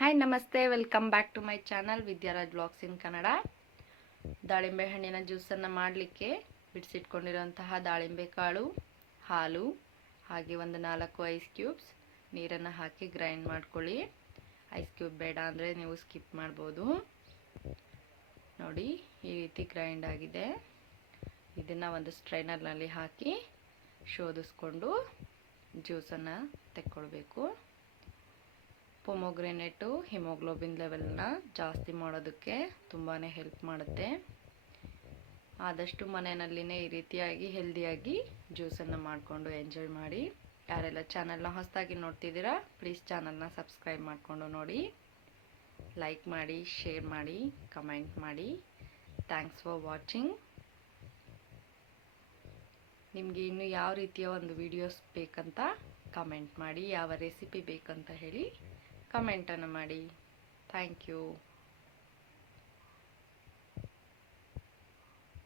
Hi ನಮಸ್ತೆ, welcome back to my channel Vidyaraj vlogs in Kannada. ದಾಳಿಂಬೆ ಹಣ್ಣಿನ ಜ್ಯೂಸನ್ನು ಮಾಡಲಿಕ್ಕೆ ಬಿಡಿಸಿಟ್ಕೊಂಡಿರುವಂತಹ ದಾಳಿಂಬೆ ಕಾಳು, ಹಾಲು, ಹಾಗೆ ಒಂದು 4 ಐಸ್ ಕ್ಯೂಬ್ಸ್ ನೀರನ್ನು ಹಾಕಿ ಗ್ರೈಂಡ್ ಮಾಡ್ಕೊಳ್ಳಿ. ಐಸ್ ಕ್ಯೂಬ್ ಬೇಡ ಅಂದರೆ ನೀವು ಸ್ಕಿಪ್ ಮಾಡ್ಬೋದು. ನೋಡಿ, ಈ ರೀತಿ ಗ್ರೈಂಡ್ ಆಗಿದೆ. ಇದನ್ನು ಒಂದು ಸ್ಟ್ರೈನರ್ನಲ್ಲಿ ಹಾಕಿ ಶೋಧಿಸ್ಕೊಂಡು ಜ್ಯೂಸನ್ನು ತೆಕ್ಕೊಳ್ಬೇಕು. ಪೊಮೊಗ್ರೆನೇಟು ಹಿಮೋಗ್ಲೋಬಿನ್ ಲೆವೆಲ್ನ ಜಾಸ್ತಿ ಮಾಡೋದಕ್ಕೆ ತುಂಬಾ ಹೆಲ್ಪ್ ಮಾಡುತ್ತೆ. ಆದಷ್ಟು ಮನೆಯಲ್ಲಿನೇ ಈ ರೀತಿಯಾಗಿ ಹೆಲ್ದಿಯಾಗಿ ಜ್ಯೂಸನ್ನು ಮಾಡಿಕೊಂಡು ಎಂಜಾಯ್ ಮಾಡಿ. ಯಾರೆಲ್ಲ ಚಾನಲ್ನ ಹೊಸದಾಗಿ ನೋಡ್ತಿದ್ದೀರಾ, ಪ್ಲೀಸ್ ಚಾನಲ್ನ ಸಬ್ಸ್ಕ್ರೈಬ್ ಮಾಡಿಕೊಂಡು ನೋಡಿ, ಲೈಕ್ ಮಾಡಿ, ಶೇರ್ ಮಾಡಿ, ಕಮೆಂಟ್ ಮಾಡಿ. Thanks for watching. ನಿಮಗೆ ಇನ್ನೂ ಯಾವ ರೀತಿಯ ಒಂದು ವಿಡಿಯೋಸ್ ಬೇಕಂತ ಕಮೆಂಟ್ ಮಾಡಿ, ಯಾವ ರೆಸಿಪಿ ಬೇಕಂತ ಹೇಳಿ ಕಮೆಂಟನ್ನು ಮಾಡಿ. Thank you.